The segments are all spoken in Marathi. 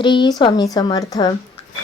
श्री स्वामी समर्थ.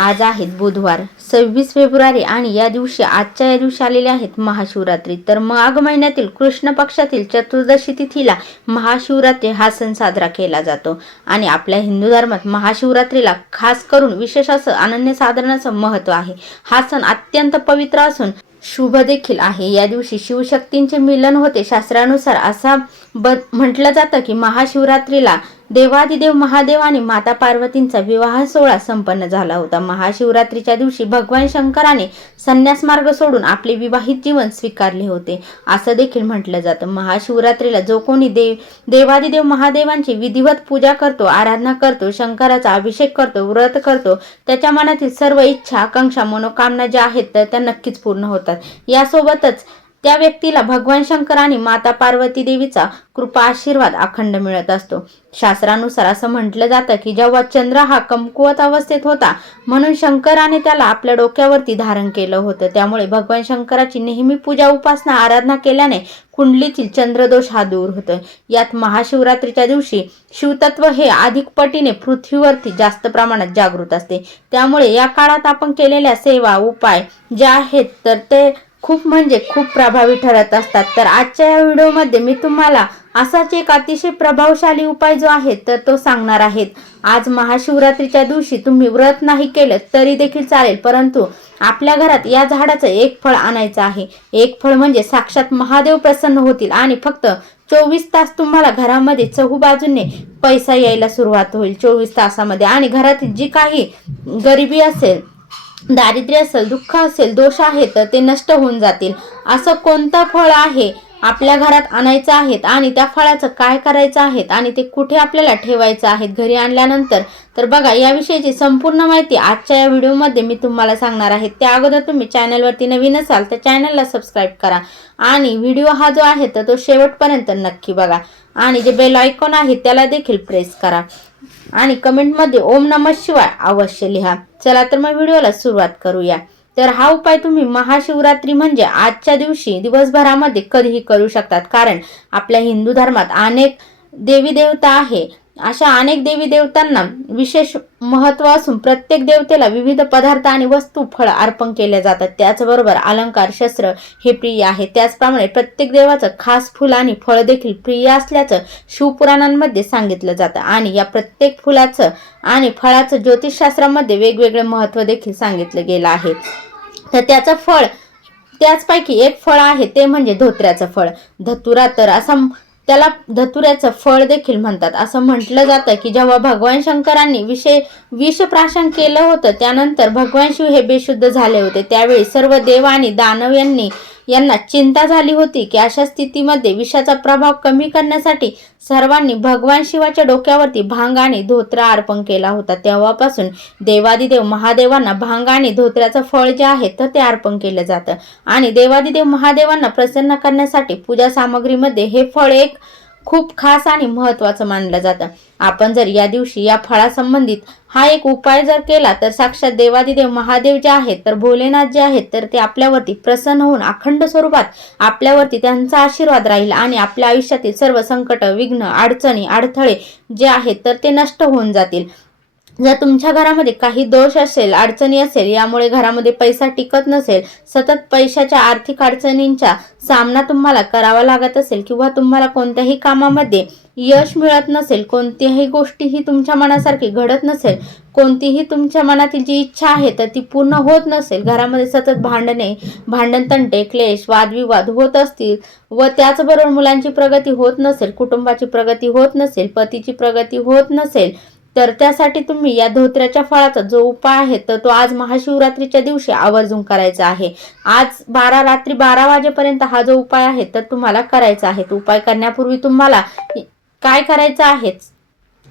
आज आहेत बुधवार सव्वीस फेब्रुवारी आणि या दिवशी आजच्या या दिवशी आलेले आहेत महाशिवरात्री. तर माघ महिन्यातील कृष्ण पक्षातील चतुर्दशी तिथीला महाशिवरात्री हा सण साजरा केला जातो. आणि आपल्या हिंदू धर्मात महाशिवरात्रीला खास करून विशेष असं अनन्य साधारणाचं महत्त्व आहे. हा सण अत्यंत पवित्र असून शुभ देखील आहे. या दिवशी शिवशक्तींचे मिलन होते. शास्त्रानुसार असा ब म्हटलं जातं की महाशिवरात्रीला देवादिदेव महादेव आणि माता पार्वतींचा विवाह सोहळा संपन्न झाला होता. महाशिवरात्रीच्या दिवशी भगवान शंकराने संन्यास मार्ग सोडून आपले विवाहित जीवन स्वीकारले होते. असं देखील म्हटलं जातं. महाशिवरात्रीला जो कोणी देव देवादिदेव महादेवांची विधिवत पूजा करतो आराधना करतो शंकराचा अभिषेक करतो व्रत करतो त्याच्या मनातील सर्व इच्छा आकांक्षा मनोकामना ज्या आहेत तर त्या नक्कीच पूर्ण होतात. यासोबतच त्या व्यक्तीला भगवान शंकर आणि माता पार्वती देवीचा कृपा आशीर्वाद अखंड मिळत असतो. शास्त्रानुसार असं म्हटलं जातं की जेव्हा चंद्र हा कमकुवत अवस्थेत होता म्हणून शंकराने त्याला आपल्या डोक्यावरती धारण केलं होतं. त्यामुळे भगवान शंकराची नेहमी पूजा उपासना आराधना केल्याने कुंडलीतील चंद्रदोष हा दूर होतो. यात महाशिवरात्रीच्या दिवशी शिवतत्व हे अधिक पटीने पृथ्वीवरती जास्त प्रमाणात जागृत असते. त्यामुळे या काळात आपण केलेल्या सेवा उपाय ज्या आहेत तर ते खूप म्हणजे खूप प्रभावी ठरत असतात. तर आजच्या या व्हिडिओमध्ये मी तुम्हाला असाच एक अतिशय प्रभावशाली उपाय जो आहे तर तो सांगणार आहेत आज महाशिवरात्रीच्या दिवशी तुम्ही व्रत नाही केलं तरी देखील चालेल परंतु आपल्या घरात या झाडाचं एक फळ आणायचं आहे. एक फळ म्हणजे साक्षात महादेव प्रसन्न होतील आणि फक्त चोवीस तास तुम्हाला घरामध्ये चहू बाजूने पैसा यायला सुरुवात होईल. चोवीस तासामध्ये आणि घरातील जी काही गरिबी असेल दारिद्र्य असेल दुःख असेल दोष आहे तर ते नष्ट होऊन जातील. असं कोणतं फळ आहे? आपल्या घरात आणायचं आहेत आणि त्या फळाचं काय करायचं आहेत आणि ते कुठे आपल्याला ठेवायचं आहेत घरी आणल्यानंतर? तर बघा याविषयीची संपूर्ण माहिती आजच्या या व्हिडिओमध्ये मी तुम्हाला सांगणार आहे. त्या अगोदर तुम्ही चॅनलवरती नवीन असाल तर चॅनलला सबस्क्राईब करा. आणि व्हिडिओ हा जो आहे तर तो शेवटपर्यंत नक्की बघा. आणि जे बेल आयकॉन आहे त्याला देखील प्रेस करा. आणि कमेंटमध्ये ओम नम शिवाय अवश्य लिहा. चला तर मग व्हिडिओला सुरुवात करूया. तर हा उपाय तुम्ही महाशिवरात्री म्हणजे आजच्या दिवशी दिवसभरामध्ये कधीही करू शकतात. कारण आपल्या हिंदू धर्मात अनेक देवी देवता आहे. अशा अनेक देवी देवतांना विशेष महत्त्व असून प्रत्येक देवतेला विविध पदार्थ आणि वस्तू फळ अर्पण केल्या जातात. त्याचबरोबर अलंकार शस्त्र हे प्रिय आहे. त्याचप्रमाणे प्रत्येक देवाचं खास फुल आणि फळ देखील प्रिय असल्याचं शिवपुराणांमध्ये सांगितलं जातं. आणि या प्रत्येक फुलाचं आणि फळाचं ज्योतिषशास्त्रामध्ये वेगवेगळे महत्त्व देखील सांगितलं गेलं आहे. तर त्याचं फळ त्याचपैकी एक फळ आहे ते म्हणजे धोत्र्याचं फळ. धतुरा तर असं त्याला धतुऱ्याचं फळ देखील म्हणतात. असं म्हटलं जातं की जेव्हा भगवान शंकरांनी विषय विषप्राशन केलं होतं त्यानंतर भगवान शिव हे बेशुद्ध झाले होते. त्यावेळी सर्व देव आणि दानव यांनी यांना चिंता झाली होती की अशा स्थितीमध्ये विषाचा प्रभाव कमी करण्यासाठी सर्वांनी भगवान शिवाच्या डोक्यावरती भांग आणि धोत्रा अर्पण केला होता. तेव्हापासून देवादिदेव महादेवांना भांग आणि धोत्र्याचं फळ जे आहे तर ते अर्पण केलं जातं. आणि देवादिदेव महादेवांना प्रसन्न करण्यासाठी पूजा सामग्रीमध्ये हे फळ एक खूप खास आणि महत्वाचं मानलं जातं. आपण जर या दिवशी या फळासंबंधित हा एक उपाय जर केला तर साक्षात देवादिदेव महादेव जे आहेत तर भोलेनाथ जे आहेत तर ते आपल्यावरती प्रसन्न होऊन अखंड स्वरूपात आपल्यावरती त्यांचा आशीर्वाद राहील आणि आपल्या आयुष्यातील सर्व संकट विघ्न अडचणी अडथळे जे आहेत तर ते नष्ट होऊन जातील. जर तुमच्या घरामध्ये काही दोष असेल अडचणी असेल यामुळे घरामध्ये पैसा टिकत नसेल सतत पैशाच्या आर्थिक अडचणींचा सामना तुम्हाला करावा लागत असेल किंवा तुम्हाला कोणत्याही कामामध्ये यश मिळत नसेल कोणत्याही गोष्टीही तुमच्या मनासारखी घडत नसेल कोणतीही तुमच्या मनातील जी इच्छा आहे तर ती पूर्ण होत नसेल घरामध्ये सतत भांडणे भांडण तंटे क्लेश वादविवाद होत असतील व त्याचबरोबर मुलांची प्रगती होत नसेल कुटुंबाची प्रगती होत नसेल पतीची प्रगती होत नसेल तर त्यासाठी तुम्ही या धोत्र्याच्या फळाचा जो उपाय आहे तर तो आज महाशिवरात्रीच्या दिवशी आवर्जून करायचा आहे. आज बारा रात्री बारा वाजेपर्यंत हा जो उपाय आहे तर तुम्हाला करायचा आहे. उपाय करण्यापूर्वी तुम्हाला काय करायचं आहे?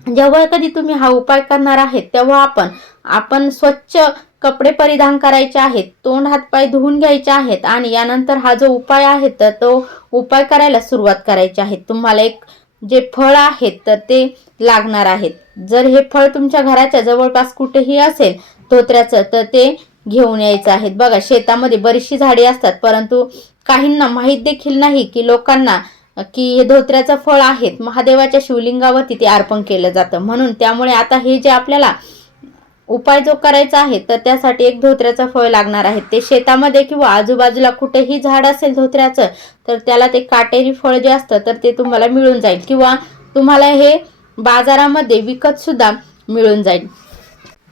जेव्हा कधी तुम्ही हा उपाय करणार आहेत तेव्हा आपण आपण स्वच्छ कपडे परिधान करायचे आहेत तोंड हातपाय धुवून घ्यायचे आहेत आणि यानंतर हा जो उपाय आहे तर तो उपाय करायला सुरुवात करायची आहे. तुम्हाला एक जे फळ आहेत तर ते लागणार आहेत. जर हे फळ तुमच्या घराच्या जवळपास कुठेही असेल धोत्र्याचं तर ते घेऊन यायचं आहे बघा शेतामध्ये बरीचशी झाडे असतात परंतु काहींना माहीत देखील नाही की लोकांना की हे धोत्र्याचं फळ आहेत. महादेवाच्या शिवलिंगावरती ते अर्पण केलं जातं. म्हणून त्यामुळे आता हे जे आपल्याला उपाय जो करायचा आहे तर त्यासाठी एक धोत्र्याचं फळ लागणार आहे. ते शेतामध्ये किंवा आजूबाजूला कुठेही झाड असेल धोत्र्याचं तर त्याला ते काटेरी फळ जे असतं तर ते तुम्हाला मिळून जाईल. किंवा तुम्हाला हे बाजारामध्ये विकत सुद्धा मिळून जाईल.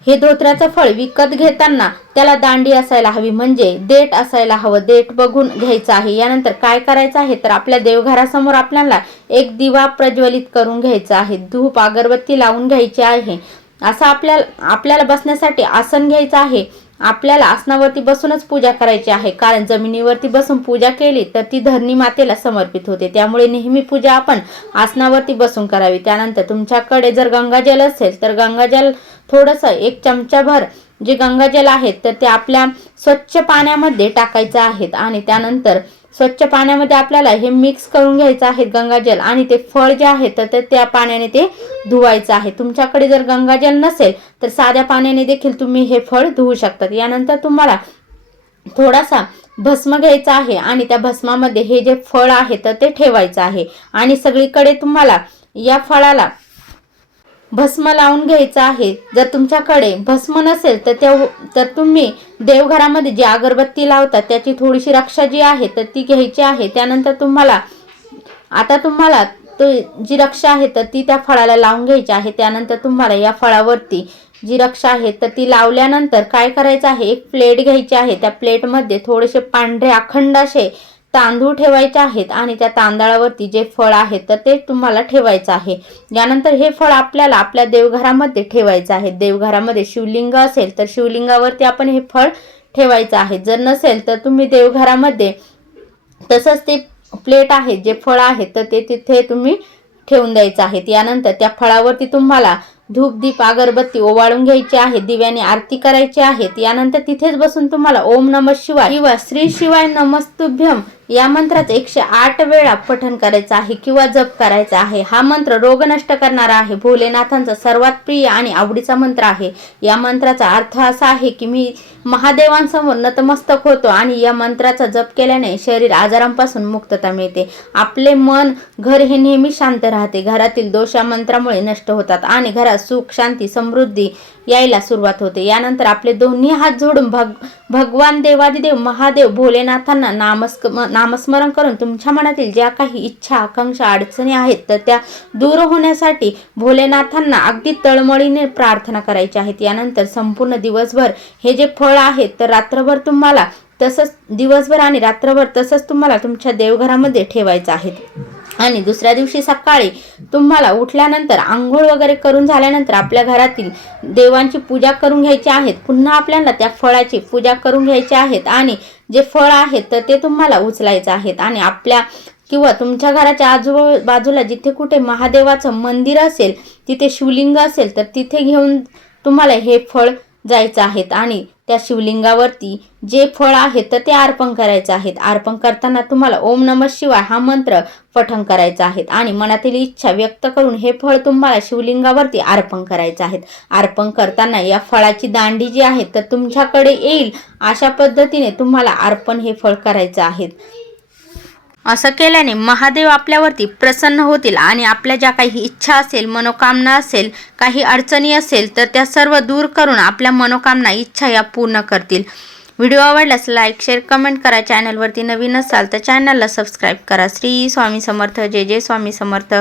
हे धोत्र्याचं फळ विकत घेताना त्याला दांडी असायला हवी म्हणजे देठ असायला हवं. देठ बघून घ्यायचं आहे. यानंतर काय करायचं आहे तर आपल्या देवघरासमोर आपल्याला एक दिवा प्रज्वलित करून घ्यायचा आहे. धूप अगरबत्ती लावून घ्यायची आहे. असं आपल्याला आपल्याला बसण्यासाठी आसन घ्यायचं आहे. आपल्याला आसनावरती बसूनच पूजा करायची आहे. कारण जमिनीवरती बसून पूजा केली तर ती धरणी मातेला समर्पित होते. त्यामुळे नेहमी पूजा आपण आसनावरती बसून करावी. त्यानंतर तुमच्याकडे जर गंगाजल असेल तर गंगाजल थोडंसं एक चमचाभर जे गंगाजल आहेत तर ते आपल्या स्वच्छ पाण्यामध्ये टाकायचं आहेत आणि त्यानंतर स्वच्छ पाण्यामध्ये आपल्याला हे मिक्स करून घ्यायचं आहे गंगाजल आणि ते फळ जे आहे तर ते त्या पाण्याने ते धुवायचं आहे. तुमच्याकडे जर गंगाजल नसेल तर साध्या पाण्याने देखील तुम्ही हे फळ धुवू शकतात. यानंतर तुम्हाला थोडासा भस्म घ्यायचा आहे आणि त्या भस्मामध्ये हे जे फळ आहे तर ते ठेवायचं आहे. आणि सगळीकडे तुम्हाला या फळाला भस्म लावून घ्यायचं आहे. जर तुमच्याकडे भस्म नसेल तर त्या तर तुम्ही देवघरामध्ये जी अगरबत्ती लावतात त्याची थोडीशी रक्षा जी आहे तर ती घ्यायची आहे. त्यानंतर तुम्हाला आता तुम्हाला तो जी रक्षा आहे तर ती त्या फळाला लावून घ्यायची आहे. त्यानंतर तुम्हाला या फळावरती जी रक्षा आहे तर ती लावल्यानंतर काय करायचं आहे? एक प्लेट घ्यायची आहे. त्या प्लेटमध्ये थोडेसे पांढरे अखंड असे तांदूळ ठेवायचे आहेत आणि त्या तांदळावरती जे फळ आहे तर ते तुम्हाला ठेवायचं आहे. यानंतर हे फळ आपल्याला आपल्या देवघरामध्ये ठेवायचं आहे. देवघरामध्ये शिवलिंग असेल तर शिवलिंगावरती आपण हे फळ ठेवायचं आहे. जर नसेल तर तुम्ही देवघरामध्ये तसंच ते प्लेट आहे जे फळ आहे तर ते तिथे तुम्ही ठेवून द्यायचं आहे. यानंतर त्या फळावरती तुम्हाला धूप दीप अगरबत्ती ओवाळून घ्यायची आहे दिव्याने आरती करायची आहे. यानंतर तिथेच बसून तुम्हाला ओम नम शिवाय किंवा श्री शिवाय नमस्तुभ्यम या मंत्राचं एकशे आठ वेळा पठण करायचं आहे किंवा जप करायचा आहे. हा मंत्र रोग नष्ट करणारा आहे. भोलेनाथांचा सर्वात प्रिय आणि आवडीचा मंत्र आहे. या मंत्राचा अर्थ असा आहे की मी महादेवांसमोर नतमस्तक होतो आणि या मंत्राचा जप केल्याने शरीर आजारांपासून मुक्तता मिळते. आपले मन घर हे नेहमी शांत राहते. घरातील दोषा मंत्रामुळे नष्ट होतात आणि घरात सुख शांती समृद्धी यायला सुरुवात होते. यानंतर आपले दोन्ही हात जोडून भग भगवान देवादिदेव महादेव भोलेनाथांना नामस्क नामस्मरण करून तुमच्या मनातील ज्या काही इच्छा आकांक्षा अडचणी आहेत तर त्या दूर होण्यासाठी भोलेनाथांना अगदी तळमळीने प्रार्थना करायची आहेत. यानंतर संपूर्ण दिवसभर हे जे फळ आहेत तर रात्रभर तुम्हाला तसंच दिवसभर आणि रात्रभर तसंच तुम्हाला तुमच्या देवघरामध्ये ठेवायचं आहे. आणि दुसऱ्या दिवशी सकाळी तुम्हाला उठल्यानंतर आंघोळ वगैरे करून झाल्यानंतर आपल्या घरातील देवांची पूजा करून घ्यायची आहेत. पुन्हा आपल्याला त्या फळाची पूजा करून घ्यायची आहेत आणि जे फळ आहेत तर ते तुम्हाला उचलायचं आहेत. आणि आपल्या किंवा तुमच्या घराच्या आजूबाजूला जिथे कुठे महादेवाचं मंदिर असेल तिथे शिवलिंग असेल तर तिथे घेऊन तुम्हाला हे फळ जायचं आहेत आणि त्या शिवलिंगावरती जे फळ आहेत तर ते अर्पण करायचं आहेत. अर्पण करताना तुम्हाला ओम नम शिवाय हा मंत्र पठण करायचा आहे आणि मनातील इच्छा व्यक्त करून हे फळ तुम्हाला शिवलिंगावरती अर्पण करायचं आहे अर्पण करताना या फळाची दांडी जी आहे तर तुमच्याकडे येईल अशा पद्धतीने तुम्हाला अर्पण हे फळ करायचं आहे. असं केल्याने महादेव आपल्यावरती प्रसन्न होतील आणि आपल्या ज्या काही इच्छा असेल मनोकामना असेल काही अडचणी असेल तर त्या सर्व दूर करून आपल्या मनोकामना इच्छा या पूर्ण करतील. व्हिडिओ आवडल्यास लाईक शेअर कमेंट करा. चॅनलवरती नवीन असाल तर चॅनलला सबस्क्राईब करा. श्री स्वामी समर्थ. जय जय स्वामी समर्थ.